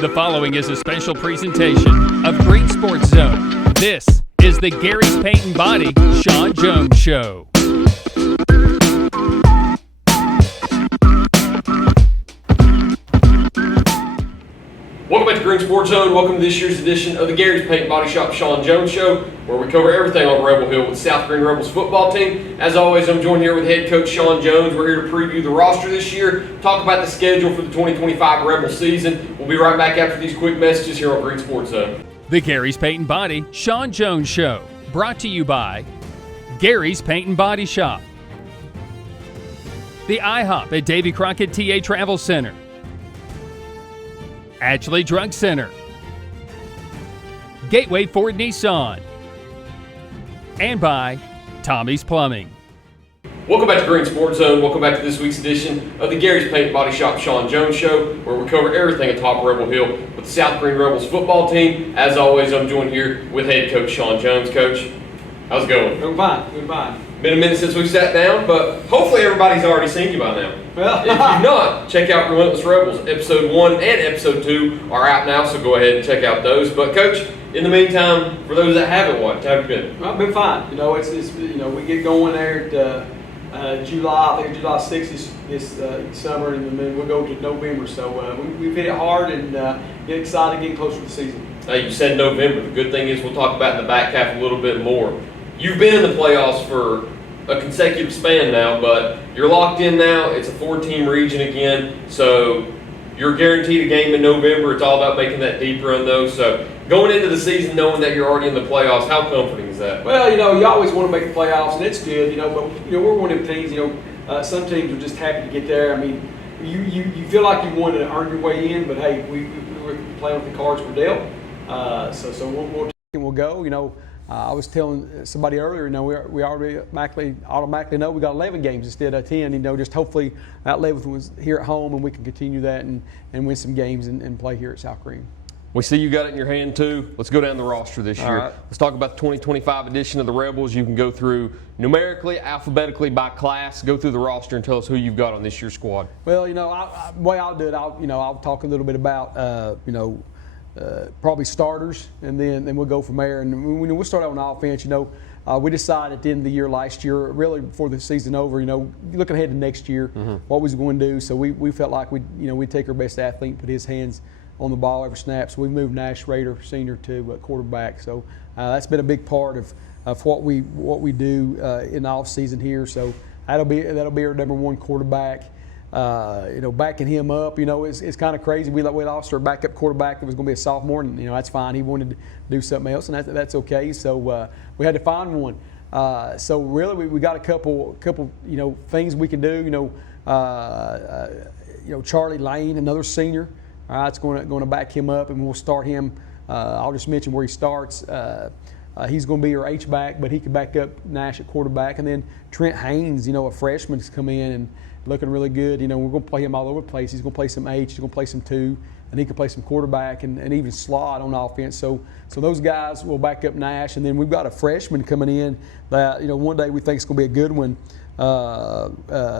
The following is a special presentation of Green Sports Zone. This is the Gary's Paint and Body Shawn Jones Show. Welcome back to Green Sports Zone. Welcome to this year's edition of the Gary's Paint and Body Shop Shawn Jones Show, where we cover everything on Rebel Hill with the South Green Rebels football team. As always, I'm joined here with head coach Shawn Jones. We're here to preview the roster this year, talk about the schedule for the 2025 Rebel season. We'll be right back after these quick messages here on Green Sports Zone. The Gary's Paint and Body Shawn Jones Show, brought to you by Gary's Paint and Body Shop, the IHOP at Davy Crockett TA Travel Center, Ashley Drug Center, Gateway Ford Nissan, and by Tommy's Plumbing. Welcome back to Green Sports Zone. Welcome back to this week's edition of the Gary's Paint and Body Shop Shawn Jones Show, where we cover everything atop Rebel Hill with the South Green Rebels football team. As always, I'm joined here with head coach Shawn Jones. Coach, how's it going? Doing fine, doing fine. Been a minute since we sat down, but hopefully everybody's already seen you by now. Well, If you've not, check out Relentless Rebels. Episode 1 and Episode 2 are out now, so go ahead and check out those. But Coach, in the meantime, for those that haven't watched, how have you been? I've been fine. It's we get going there at July. I think July 6th this summer, and then we'll go to November. So we've hit it hard and get excited, getting closer to the season. You said November. The good thing is we'll talk about in the back half a little bit more. You've been in the playoffs for a consecutive span now, but you're locked in now. It's a 4-team region again, so you're guaranteed a game in November. It's all about making that deep run, though. So going into the season knowing that you're already in the playoffs, how comforting is that? Well, you always want to make the playoffs, and it's good, but we're one of them teams. Some teams are just happy to get there. I mean, you feel like you want to earn your way in, but hey, we were playing with the cards we're dealt. So we'll go. I was telling somebody earlier, we already automatically know we got 11 games instead of 10. Just hopefully that 11th was here at home, and we can continue that and win some games and play here at South Green. We see you got it in your hand too. Let's go down the roster this year. Right. Let's talk about the 2025 edition of the Rebels. You can go through numerically, alphabetically by class. Go through the roster and tell us who you've got on this year's squad. Well, the way I'll do it, I'll talk a little bit about probably starters, and then we'll go from there. And we'll start out on offense. We decided at the end of the year last year, really before the season over, looking ahead to next year, what was going to do. So we felt like we'd take our best athlete and put his hands on the ball every snap. So we moved Nash Rader Sr. to quarterback. So that's been a big part of what we do in the off season here. So that'll be our number one quarterback. Backing him up, it's kind of crazy. We lost our backup quarterback that was going to be a sophomore, and that's fine. He wanted to do something else, and that's okay. So we had to find one. So really, we got a couple things we can do. Charlie Lane, another senior, it's going to back him up, and we'll start him. I'll just mention where he starts. He's going to be our H-back, but he can back up Nash at quarterback. And then Trent Haynes, a freshman, has come in and looking really good. We're going to play him all over the place. He's going to play some H, he's going to play some 2, and he can play some quarterback and even slot on offense. So those guys will back up Nash. And then we've got a freshman coming in that, one day we think is going to be a good one,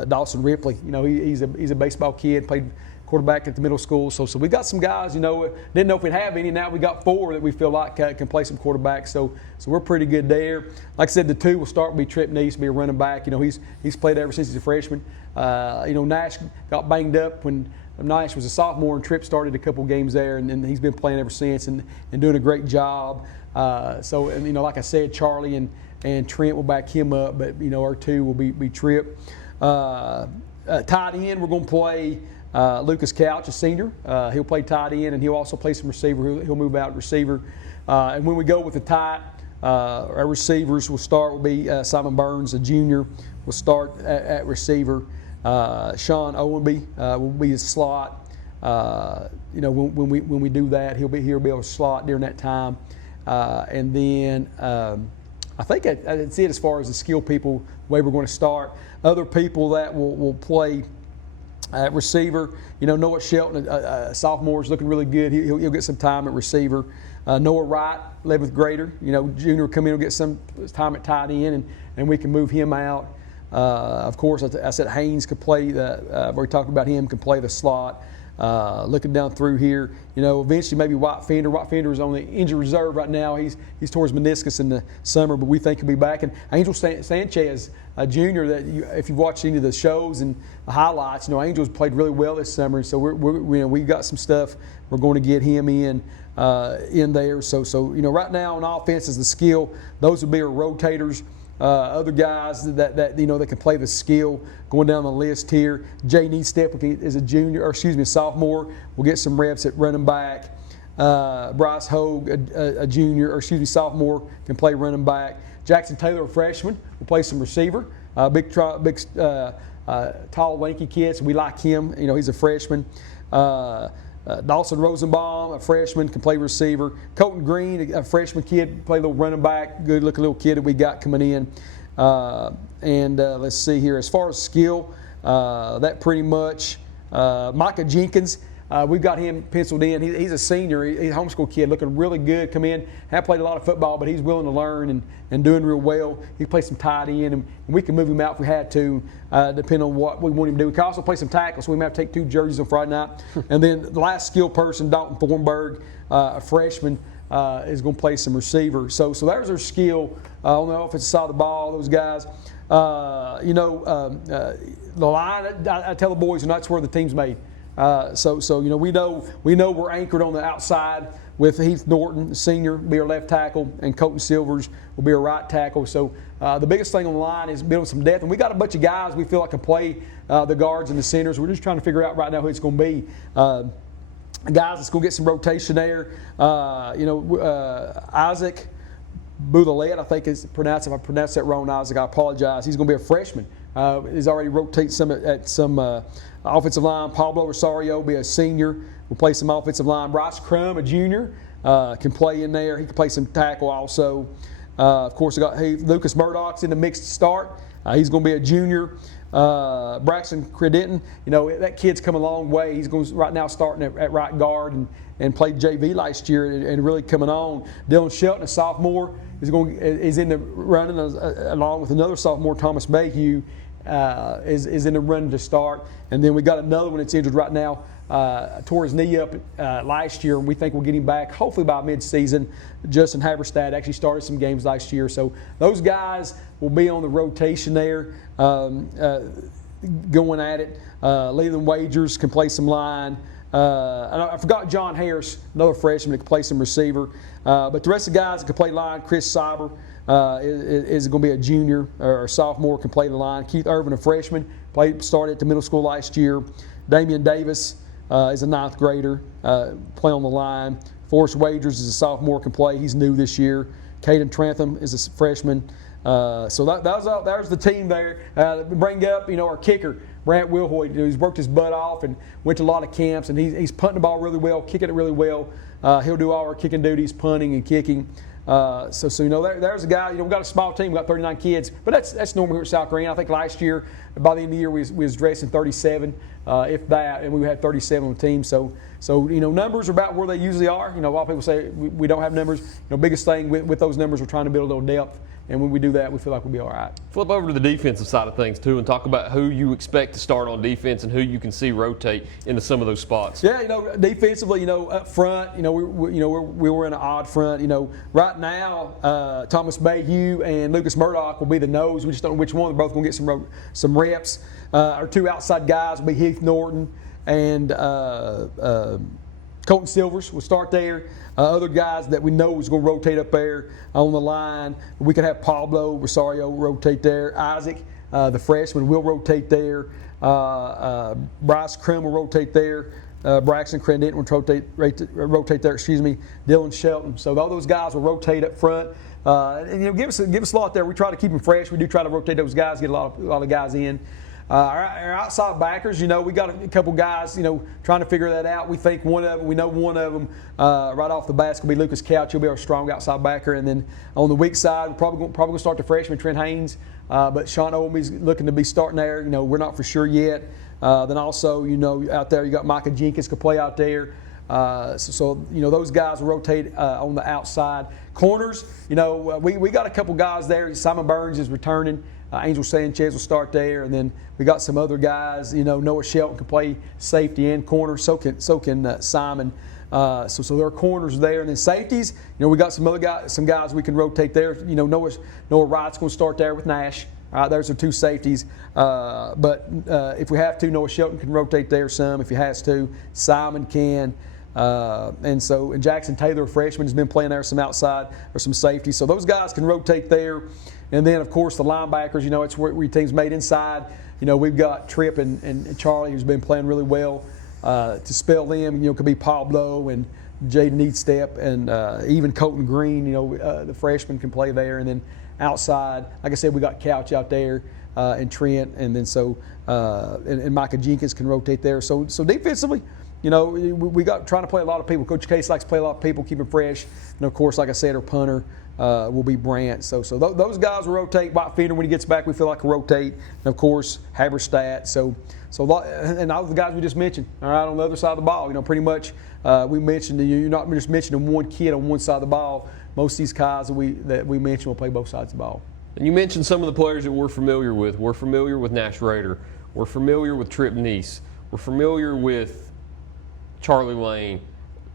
Dawson Ripley. He's a baseball kid, played quarterback at the middle school. So we got some guys, didn't know if we'd have any. Now we got 4 that we feel like can play some quarterback. So we're pretty good there. Like I said, the 2 will start with Trip Neese, be a running back. He's played ever since he's a freshman. Nash got banged up when Nash was a sophomore, and Tripp started a couple games there, and he's been playing ever since and doing a great job. Like I said, Charlie and Trent will back him up, but our 2 will be Tripp. Tight end, we're going to play Lucas Couch, a senior. He'll play tight end, and he'll also play some receiver. He'll move out receiver. And when we go with the tight, our receivers will be Simon Burns, a junior, will start at receiver. Shawn Owenby will be his slot. When we do that, he'll be able to slot during that time. And then I think that's it as far as the skill people, the way we're going to start. Other people that will play at receiver, Noah Shelton, a sophomore, is looking really good. He'll get some time at receiver. Noah Wright, 11th grader, junior will come in and get some time at tight end, and we can move him out. Of course, I said Haynes could play I've already talked about him, can play the slot. Looking down through here, eventually maybe White Fender. White Fender is on the injury reserve right now. He's tore his meniscus in the summer, but we think he'll be back. And Angel Sanchez, a junior, that if you've watched any of the shows and the highlights, Angel's played really well this summer. So we got some stuff. We're going to get him in there. So right now on offense is the skill. Those would be our rotators. Other guys that can play the skill going down the list here. Jay Needstep is a sophomore. We'll get some reps at running back. Bryce Hogue, a sophomore, can play running back. Jackson Taylor, a freshman, will play some receiver. Big, tall, lanky kid, so we like him. He's a freshman. Dawson Rosenbaum, a freshman, can play receiver. Colton Green, a freshman kid, play a little running back. Good-looking little kid that we got coming in. Let's see here. As far as skill, that pretty much. Micah Jenkins, we've got him penciled in. He's a senior. He's a homeschool kid, looking really good. Come in, have played a lot of football, but he's willing to learn and doing real well. He can play some tight end, and we can move him out if we had to, depending on what we want him to do. We can also play some tackles, so we might have to take 2 jerseys on Friday night. And then the last skill person, Dalton Thornburg, a freshman, is going to play some receiver. So there's our skill on the offensive side of the ball, those guys. The line, I tell the boys, that's where the team's made. We know we're anchored on the outside with Heath Norton, the senior, be our left tackle, and Colton Silvers will be our right tackle. So the biggest thing on the line is building some depth, and we got a bunch of guys we feel like can play the guards and the centers. We're just trying to figure out right now who it's going to be. Guys, let's go get some rotation there. Isaac Boudoulet, I think is pronounced. If I pronounced that wrong, Isaac, I apologize. He's going to be a freshman. He's already rotated some at some offensive line. Pablo Rosario will be a senior. We'll play some offensive line. Bryce Crum, a junior, can play in there. He can play some tackle also. Of course, I got Lucas Murdoch's in the mix to start. He's going to be a junior. Braxton Credenton, that kid's come a long way. He's going to, right now starting at right guard and played JV last year and really coming on. Dylan Shelton, a sophomore, is in the running along with another sophomore, Thomas Mayhew, is in the running to start. And then we got another one that's injured right now. Tore his knee up last year, and we think we'll get him back hopefully by mid-season. Justin Haverstad actually started some games last year. So those guys will be on the rotation there going at it. Leland Wagers can play some line. I forgot John Harris, another freshman that can play some receiver. But the rest of the guys that can play line, Chris Cyber is going to be a junior or a sophomore, can play the line. Keith Irvin, a freshman, started at the middle school last year. Damian Davis is a 9th grader, play on the line. Forrest Wagers is a sophomore, can play. He's new this year. Caden Trantham is a freshman. So there's the team there. Bring up, our kicker, Brant Wilhoit. He's worked his butt off and went to a lot of camps, and he's punting the ball really well, kicking it really well. He'll do all our kicking duties, punting and kicking. There's a guy. We've got a small team. We've got 39 kids, but that's normal here at South Green. I think last year, by the end of the year, we was dressing 37, if that, and we had 37 on the team. So numbers are about where they usually are. A lot of people say we don't have numbers. Biggest thing with those numbers, we're trying to build a little depth. And when we do that, we feel like we'll be all right. Flip over to the defensive side of things, too, and talk about who you expect to start on defense and who you can see rotate into some of those spots. Yeah, defensively, up front, we were in an odd front. Right now, Thomas Mayhew and Lucas Murdoch will be the nose. We just don't know which one. They're both going to get some reps. Our 2 outside guys will be Heath Norton and Colton Silvers will start there. Other guys that we know is going to rotate up there on the line. We could have Pablo Rosario rotate there. Isaac, the freshman, will rotate there. Bryce Crum will rotate there. Braxton Credenton will rotate there. Dylan Shelton. So all those guys will rotate up front. And give us a lot there. We try to keep them fresh. We do try to rotate those guys, get a lot of guys in. Our outside backers, we got a couple guys, trying to figure that out. We think we know one of them right off the bat is going to be Lucas Couch. He'll be our strong outside backer. And then on the weak side, we're probably going to start the freshman, Trent Haynes. But Shawn Olby's looking to be starting there. We're not for sure yet. Then also, out there you got Micah Jenkins could play out there. Those guys will rotate on the outside. Corners, we got a couple guys there. Simon Burns is returning. Angel Sanchez will start there, and then we got some other guys. Noah Shelton can play safety and corner. So can Simon. So there are corners there, and then safeties. We got some guys we can rotate there. Noah Wright's going to start there with Nash. There's our two safeties. But if we have to, Noah Shelton can rotate there some if he has to. Simon can. And Jackson Taylor, a freshman, has been playing there some outside or some safety. So those guys can rotate there. And then, of course, the linebackers, it's where your team's made inside. We've got Tripp and Charlie, who's been playing really well. To spell them, could be Pablo and Jaden Needstep and even Colton Green, the freshman can play there. And then outside, like I said, we got Couch out there and Trent. And then and Micah Jenkins can rotate there. So defensively, we got trying to play a lot of people. Coach Case likes to play a lot of people, keep them fresh. And, of course, like I said, our punter will be Brant. So those guys will rotate. White Feeder, when he gets back, we feel like will rotate. And, of course, Haberstadt. And all the guys we just mentioned, all right, on the other side of the ball. Pretty much we mentioned, you're not just mentioning one kid on one side of the ball. Most of these guys that we mentioned will play both sides of the ball. And you mentioned some of the players that we're familiar with. We're familiar with Nash Rader. We're familiar with Tripp Neese. We're familiar with Charlie Lane.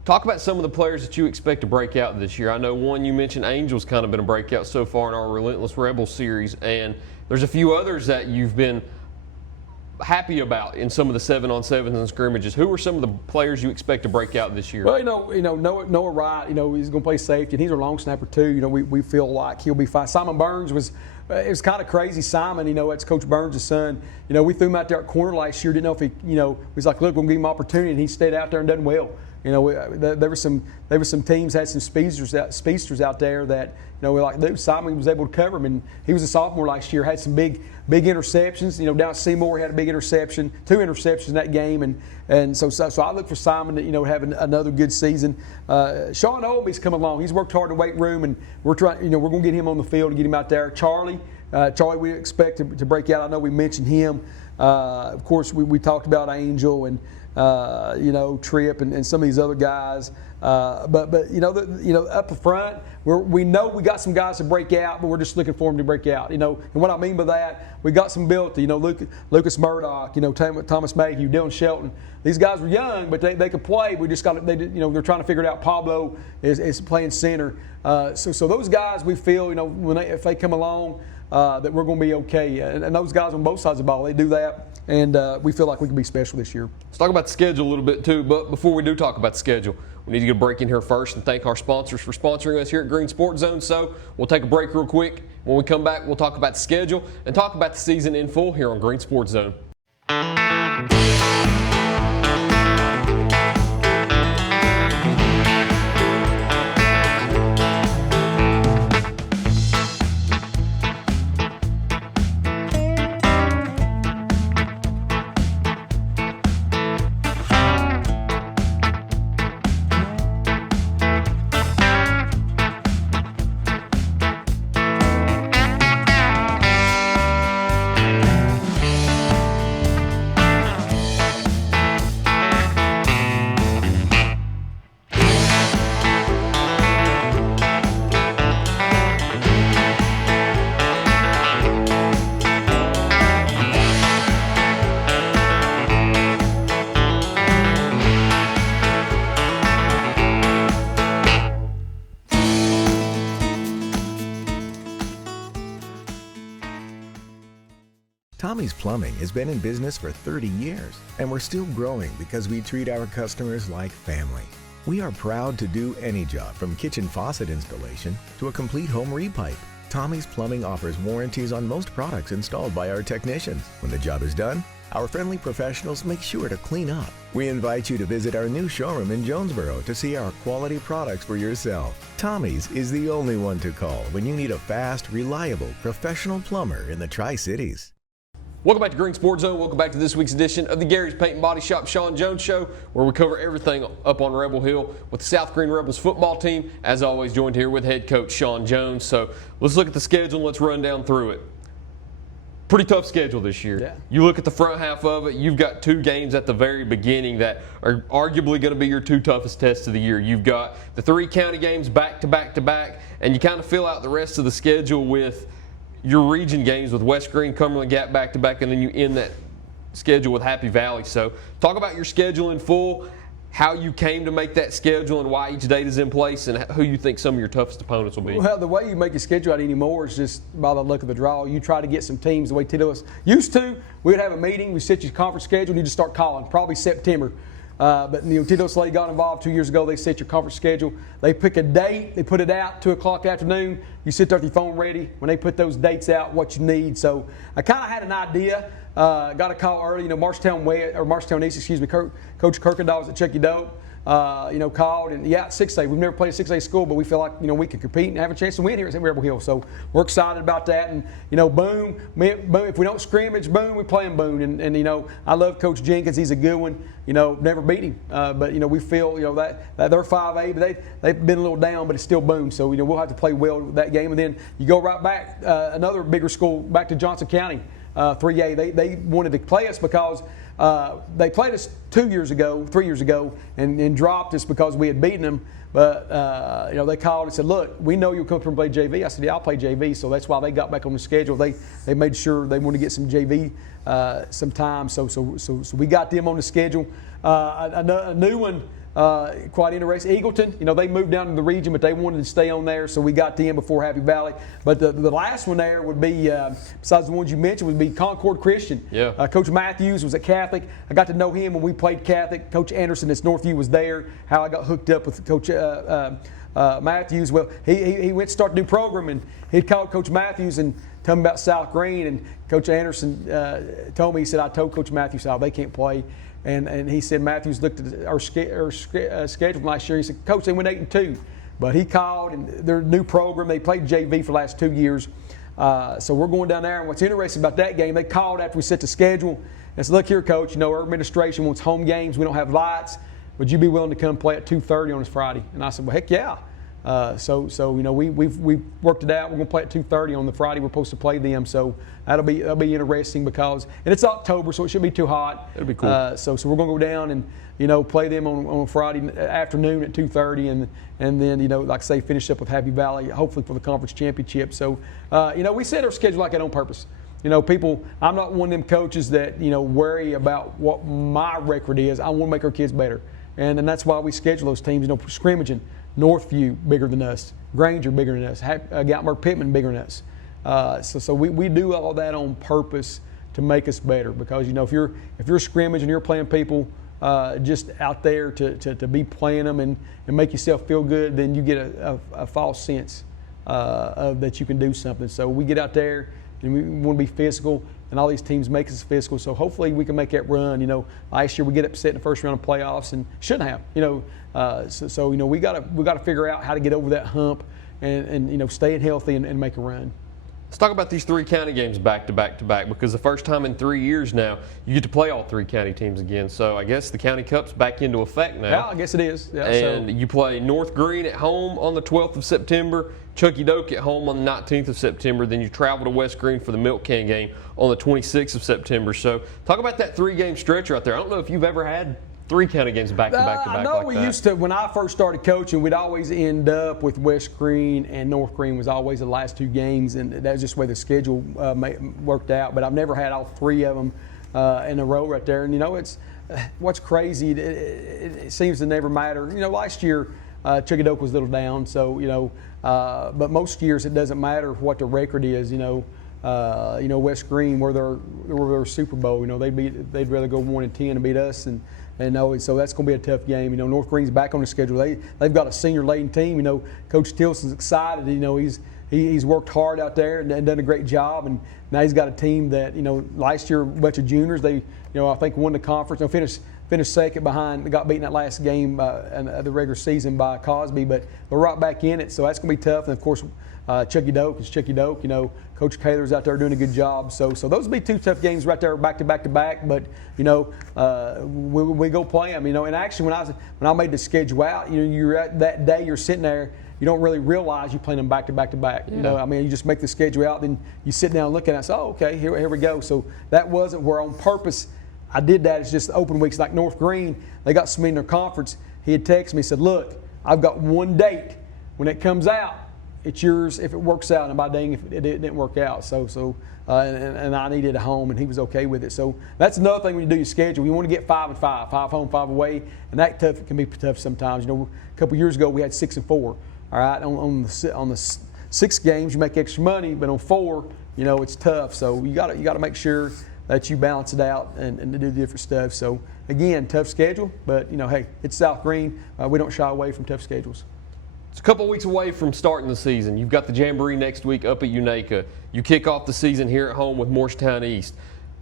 Talk about some of the players that you expect to break out this year. I know one you mentioned, Angel's kind of been a breakout so far in our Relentless Rebels series, and there's a few others that you've been happy about in some of the 7-on-7s and scrimmages. Who are some of the players you expect to break out this year? Well, Noah Wright, he's going to play safety, and he's our long snapper too. We feel like he'll be fine. Simon Burns it was kind of crazy. Simon, that's Coach Burns' son. We threw him out there at corner last year. Didn't know if he, was like, look, we're going to give him opportunity, and he stayed out there and done well. There were some teams had some speedsters out there that we're like, dude, Simon was able to cover him, and he was a sophomore last year. Had some big interceptions. Down at Seymour, he had a big interception, 2 interceptions in that game, and so I look for Simon to having another good season. Shawn Olby's come along. He's worked hard in the weight room, and we're trying. We're going to get him on the field and get him out there. Charlie, we expect to break out. I know we mentioned him. Of course, we talked about Angel and. Tripp and some of these other guys, but up front, we know we got some guys to break out, but we're just looking for them to break out. And what I mean by that, we got some ability. Lucas Murdoch, Thomas Mayhew, Dylan Shelton. These guys were young, but they could play. We just got they're trying to figure it out. Pablo is playing center, so those guys we feel if they come along. That we're going to be okay. And those guys on both sides of the ball, they do that. And we feel like we can be special this year. Let's talk about the schedule a little bit too. But before we do talk about the schedule, we need to get a break in here first and thank our sponsors for sponsoring us here at Green Sports Zone. So we'll take a break real quick. When we come back, we'll talk about the schedule and talk about the season in full here on Green Sports Zone. Tommy's Plumbing has been in business for 30 years, and we're still growing because we treat our customers like family. We are proud to do any job from kitchen faucet installation to a complete home repipe. Tommy's Plumbing offers warranties on most products installed by our technicians. When the job is done, our friendly professionals make sure to clean up. We invite you to visit our new showroom in Jonesboro to see our quality products for yourself. Tommy's is the only one to call when you need a fast, reliable, professional plumber in the Tri-Cities. Welcome back to Green Sports Zone. Welcome back to this week's edition of the Gary's Paint and Body Shop Shawn Jones Show, where we cover everything up on Rebel Hill with the South Green Rebels football team. As always, joined here with head coach Shawn Jones. So let's look at the schedule and let's run down through it. Pretty tough schedule this year. Yeah. You look at the front half of it, you've got 2 games at the very beginning that are arguably going to be your 2 toughest tests of the year. You've got the 3 county games back to back to back, and you kind of fill out the rest of the schedule with your region games with West Green, Cumberland Gap back-to-back, and then you end that schedule with Happy Valley. So talk about your schedule in full, how you came to make that schedule and why each date is in place, and who you think some of your toughest opponents will be. Well, the way you make your schedule out anymore is just by the luck of the draw. You try to get some teams the way Tito used to. We would have a meeting, we set your conference schedule, and you just start calling, probably September. But Tito Slade got involved 2 years ago. They set your conference schedule. They pick a date. They put it out 2 o'clock afternoon. You sit there with your phone ready. When they put those dates out, what you need. So I kind of had an idea. Got a call early. Marshtown East, excuse me. Coach Kirkendall was at Chucky Dope. Called and 6A. We've never played a 6A school, but we feel like we can compete and have a chance to win here at Rebel Hill. So we're excited about that. And boom. If we don't scrimmage, boom, we play them boom. And I love Coach Jenkins. He's a good one. Never beat him, but we feel that they're 5A, but they've been a little down, but it's still boom. So we'll have to play well that game. And then you go right back another bigger school back to Johnson County. 3A. They wanted to play us because they played us 3 years ago, and dropped us because we had beaten them. But they called and said, "Look, we know you'll come from play JV." I said, "Yeah, I'll play JV." So that's why they got back on the schedule. They made sure they wanted to get some JV some time. So we got them on the schedule. A new one. Quite interesting. Eagleton, they moved down to the region, but they wanted to stay on there, so we got them before Happy Valley. But the last one there would be, besides the ones you mentioned, would be Concord Christian. Yeah. Coach Matthews was at Catholic. I got to know him when we played Catholic. Coach Anderson at Northview was there. How I got hooked up with Coach Matthews. Well, he went to start a new program, and he'd called Coach Matthews and told him about South Green. And Coach Anderson told me, he said, "I told Coach Matthews how they can't play." And he said Matthews looked at our schedule last year. He said, "Coach, they went 8-2." But he called, and their new program, they played JV for the last 2 years. So we're going down there. And what's interesting about that game, they called after we set the schedule and said, "Look here, Coach, our administration wants home games. We don't have lights. Would you be willing to come play at 2:30 on this Friday?" And I said, "Well, heck yeah." We've worked it out. We're going to play at 2:30 on the Friday. We're supposed to play them, so that'll be interesting and it's October, so it shouldn't be too hot. It'll be cool. So we're going to go down and play them on Friday afternoon at 2:30, and then like I say, finish up with Happy Valley, hopefully for the conference championship. So we set our schedule like that on purpose. People, I'm not one of them coaches that worry about what my record is. I want to make our kids better, and that's why we schedule those teams. Scrimmaging. Northview bigger than us, Granger bigger than us, Gatlinburg Pittman bigger than us. So we do all that on purpose to make us better, because if you're scrimmaging and you're playing people just out there to be playing them and make yourself feel good, then you get a false sense of that you can do something. So we get out there and we want to be physical, and all these teams make us physical. So hopefully we can make that run. Last year we get upset in the first round of playoffs and shouldn't have. We got to figure out how to get over that hump and staying healthy and make a run. Let's talk about these 3 county games back to back to back, because the first time in 3 years now you get to play all 3 county teams again. So I guess the county cup's back into effect now. Yeah, I guess it is. Yeah, and you play North Green at home on the 12th of September, Chucky Doke at home on the 19th of September. Then you travel to West Green for the Milk Can game on the 26th of September. So talk about that 3-game stretch right there. I don't know if you've ever had 3 county games back to back to back. I know like we that. used to, when I first started coaching, we'd always end up with West Green, and North Green was always the last 2 games, and that was just the way the schedule worked out. But I've never had all 3 of them in a row right there. And it's what's crazy. It seems to never matter. Last year Chucky Doke was a little down, so but most years it doesn't matter what the record is. West Green, where they're Super Bowl, they'd rather go 1-10 and beat us, and so that's going to be a tough game. North Green's back on the schedule. They've got a senior-laden team. Coach Tilson's excited. He's worked hard out there and done a great job, and now he's got a team that last year a bunch of juniors. They I think won the conference. Finished second behind. Got beaten that last game in the regular season by Cosby, but they're right back in it. So that's going to be tough. And of course, Chucky Doke is Chucky Doke. Coach Kaler's out there doing a good job. So those will be 2 tough games right there, back to back to back. But we go play them. And actually, when I made the schedule out, you're at that day, you're sitting there. You don't really realize you're playing them back to back to back. Yeah. You just make the schedule out, then you sit down and look at it and say, "Oh, okay, here we go." So that wasn't where on purpose I did that. It's just open weeks. Like North Green, they got some in their conference. He had texted me, said, "Look, I've got 1 date. When it comes out, it's yours if it works out, and by dang if it didn't work out. And I needed a home, and he was okay with it. So that's another thing when you do your schedule. You want to get 5 and 5, 5 home, 5 away, and that can be tough sometimes. You know, a couple years ago we had 6 and 4. All right, on the 6 games you make extra money, but on 4, you know, it's tough. So you got to make sure that you balance it out and do different stuff. So again, tough schedule, but you know, hey, it's South Green. We don't shy away from tough schedules. It's a couple weeks away from starting the season. You've got the Jamboree next week up at Unaka. You kick off the season here at home with Morristown East.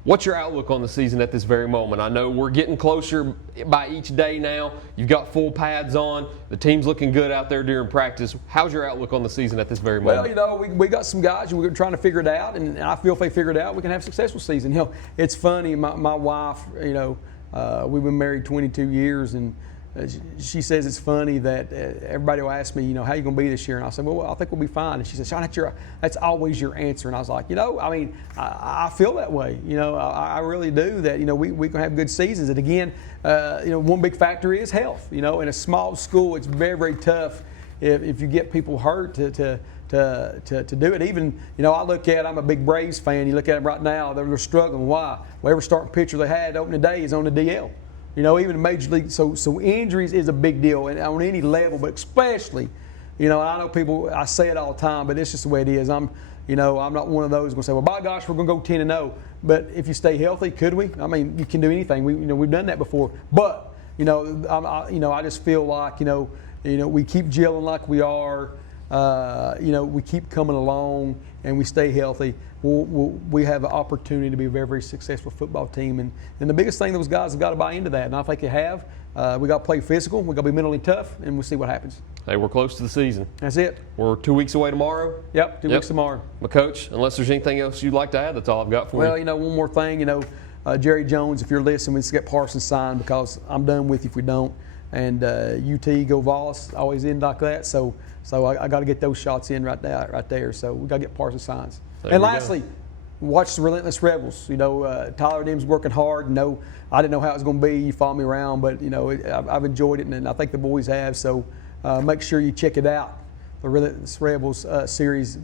What's your outlook on the season at this very moment? I know we're getting closer by each day now. You've got full pads on. The team's looking good out there during practice. How's your outlook on the season at this very moment? Well, you know, we got some guys and we're trying to figure it out, and I feel if they figure it out, we can have a successful season. You know, it's funny. My wife, you know, we've been married 22 years, and she says it's funny that everybody will ask me, you know, how you going to be this year? And I said, well, I think we'll be fine. And she said, Shawn, that's always your answer. And I was like, you know, I mean, I feel that way. You know, I really do that, you know, we can have good seasons. And again, you know, one big factor is health. You know, in a small school, it's very, very tough if you get people hurt to do it. Even, you know, I'm a big Braves fan. You look at them right now, they're struggling. Why? Well, every starting pitcher they had opening day is on the DL. You know, even in Major League, so injuries is a big deal, and on any level, but especially, you know, I know people, I say it all the time, but it's just the way it is. I'm not one of those going to say, well, by gosh, we're going to go 10-0. But if you stay healthy, could we? I mean, you can do anything. We've done that before. But, you know, I just feel like, you know, we keep gelling like we are. You know, we keep coming along and we stay healthy. We have an opportunity to be a very, very successful football team. And the biggest thing, those guys have got to buy into that. And I think they have. We got to play physical. We got to be mentally tough, and we'll see what happens. Hey, we're close to the season. That's it. We're 2 weeks away tomorrow. Yep, 2 weeks tomorrow. Well, Coach, unless there's anything else you'd like to add, that's all I've got for you. Well, you know, one more thing. You know, Jerry Jones, if you're listening, let's get Parsons signed, because I'm done with you if we don't. And UT, go Vols, always end like that. So I got to get those shots in right there. So we got to get Parsons signs. And lastly, watch the Relentless Rebels. You know, Tyler Dim's working hard. No, I didn't know how it was going to be. You follow me around, but you know, I've enjoyed it, and I think the boys have. So make sure you check it out. The Relentless Rebels series.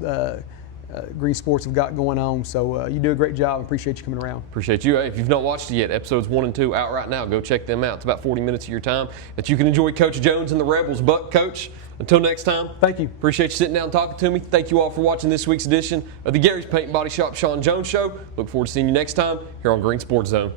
Green Sports have got going on. So you do a great job. Appreciate you coming around. Appreciate you. Hey, if you've not watched it yet, episodes 1 and 2 out right now. Go check them out. It's about 40 minutes of your time that you can enjoy Coach Jones and the Rebels. But, Coach, until next time. Thank you. Appreciate you sitting down and talking to me. Thank you all for watching this week's edition of the Gary's Paint and Body Shop Shawn Jones Show. Look forward to seeing you next time here on Green Sports Zone.